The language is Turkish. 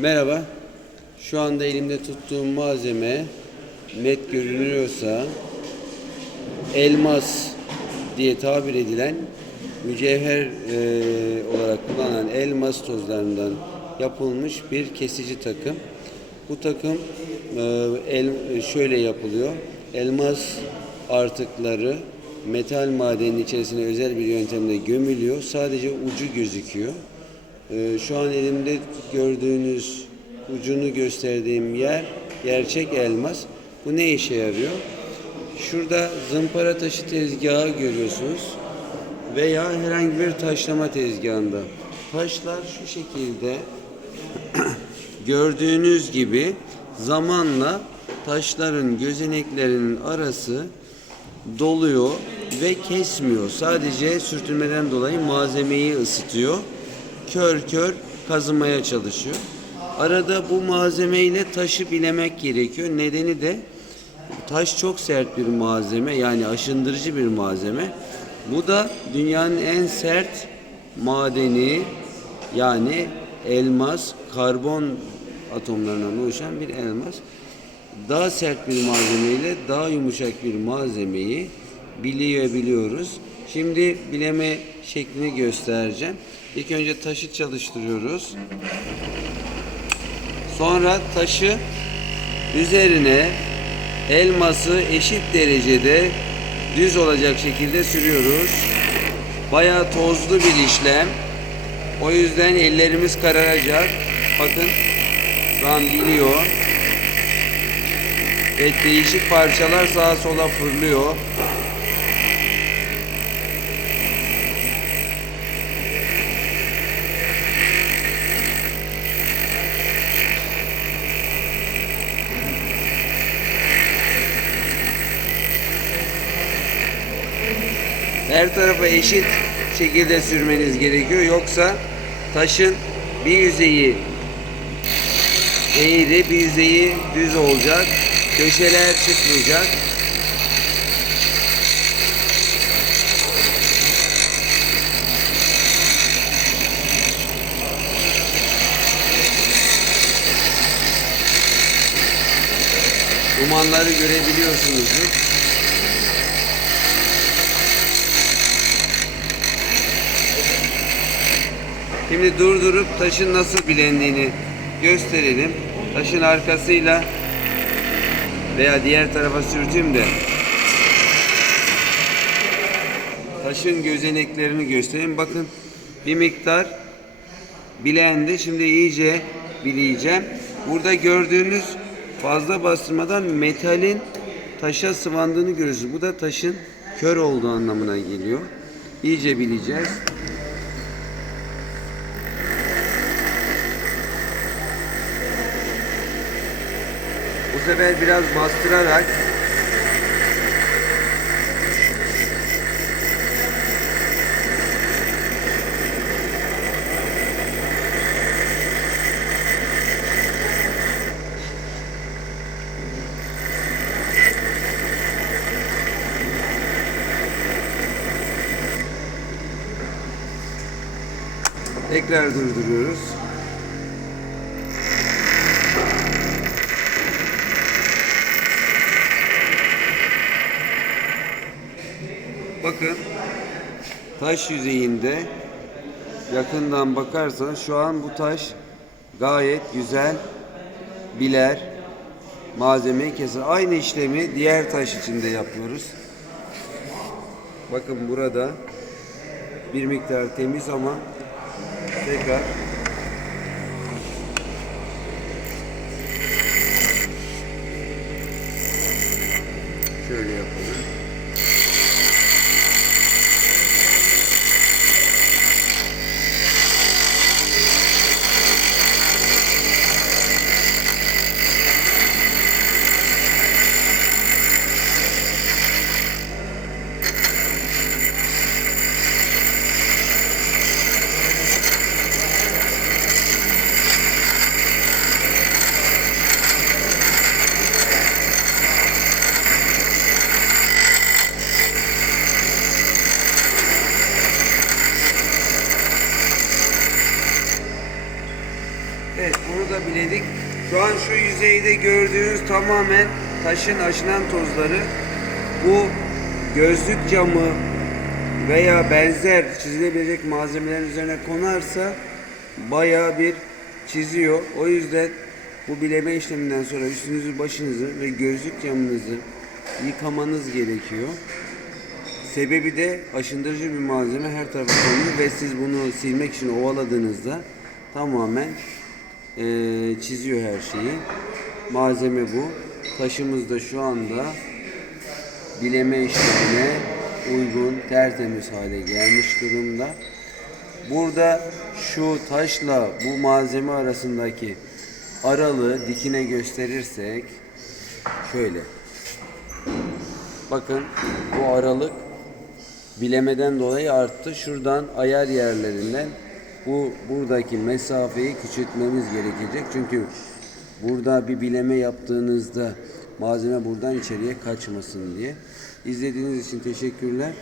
Merhaba. Şu anda elimde tuttuğum malzeme net görünüyorsa elmas diye tabir edilen mücevher e, olarak kullanılan elmas tozlarından yapılmış bir kesici takım. Bu takım e, el, şöyle yapılıyor. Elmas artıkları metal madenin içerisine özel bir yöntemle gömülüyor. Sadece ucu gözüküyor. Ee, şu an elimde gördüğünüz ucunu gösterdiğim yer gerçek elmas. Bu ne işe yarıyor? Şurada zımpara taşı tezgahı görüyorsunuz veya herhangi bir taşlama tezgahında. Taşlar şu şekilde gördüğünüz gibi zamanla taşların gözeneklerinin arası doluyor ve kesmiyor. Sadece sürtünmeden dolayı malzemeyi ısıtıyor. Kör kör kazımaya çalışıyor. Arada bu malzemeyle taşı bilemek gerekiyor. Nedeni de taş çok sert bir malzeme yani aşındırıcı bir malzeme. Bu da dünyanın en sert madeni yani elmas, karbon atomlarından oluşan bir elmas. Daha sert bir malzemeyle daha yumuşak bir malzemeyi biliyoruz. Şimdi bileme şeklini göstereceğim. İlk önce taşı çalıştırıyoruz. Sonra taşı üzerine elması eşit derecede düz olacak şekilde sürüyoruz. Bayağı tozlu bir işlem. O yüzden ellerimiz kararacak. Bakın şu an biliyor. Ve değişik parçalar sağa sola fırlıyor. Her tarafa eşit şekilde sürmeniz gerekiyor. Yoksa taşın bir yüzeyi eğri, bir yüzeyi düz olacak. Köşeler çıkmayacak. Dumanları görebiliyorsunuzdur. Şimdi durdurup taşın nasıl bilendiğini gösterelim. Taşın arkasıyla veya diğer tarafa sürteyim de taşın gözeneklerini göstereyim. Bakın bir miktar bilendi. Şimdi iyice bileyeceğim. Burada gördüğünüz fazla bastırmadan metalin taşa sıvandığını görüyorsunuz. Bu da taşın kör olduğu anlamına geliyor. İyice bileceğiz. Bu sefer biraz bastırarak tekrar durduruyoruz. Bakın taş yüzeyinde yakından bakarsanız şu an bu taş gayet güzel biler malzemeyi keser. Aynı işlemi diğer taş için de yapıyoruz. Bakın burada bir miktar temiz ama tekrar şöyle yapalım. Yüzeyde gördüğünüz tamamen taşın aşınan tozları. Bu gözlük camı veya benzer çizilebilecek malzemelerin üzerine konarsa bayağı bir çiziyor. O yüzden bu bileme işleminden sonra üstünüzü, başınızı ve gözlük camınızı yıkamanız gerekiyor. Sebebi de aşındırıcı bir malzeme her tarafa konuyor ve siz bunu silmek için ovaladığınızda tamamen eee, çiziyor her şeyi. Malzeme bu. Taşımız da şu anda bileme işlemine uygun, tertemiz hale gelmiş durumda. Burada şu taşla bu malzeme arasındaki aralığı dikine gösterirsek şöyle. Bakın bu aralık bilemeden dolayı arttı. Şuradan ayar yerlerinden bu buradaki mesafeyi küçültmemiz gerekecek. Çünkü burada bir bileme yaptığınızda malzeme buradan içeriye kaçmasın diye. İzlediğiniz için teşekkürler.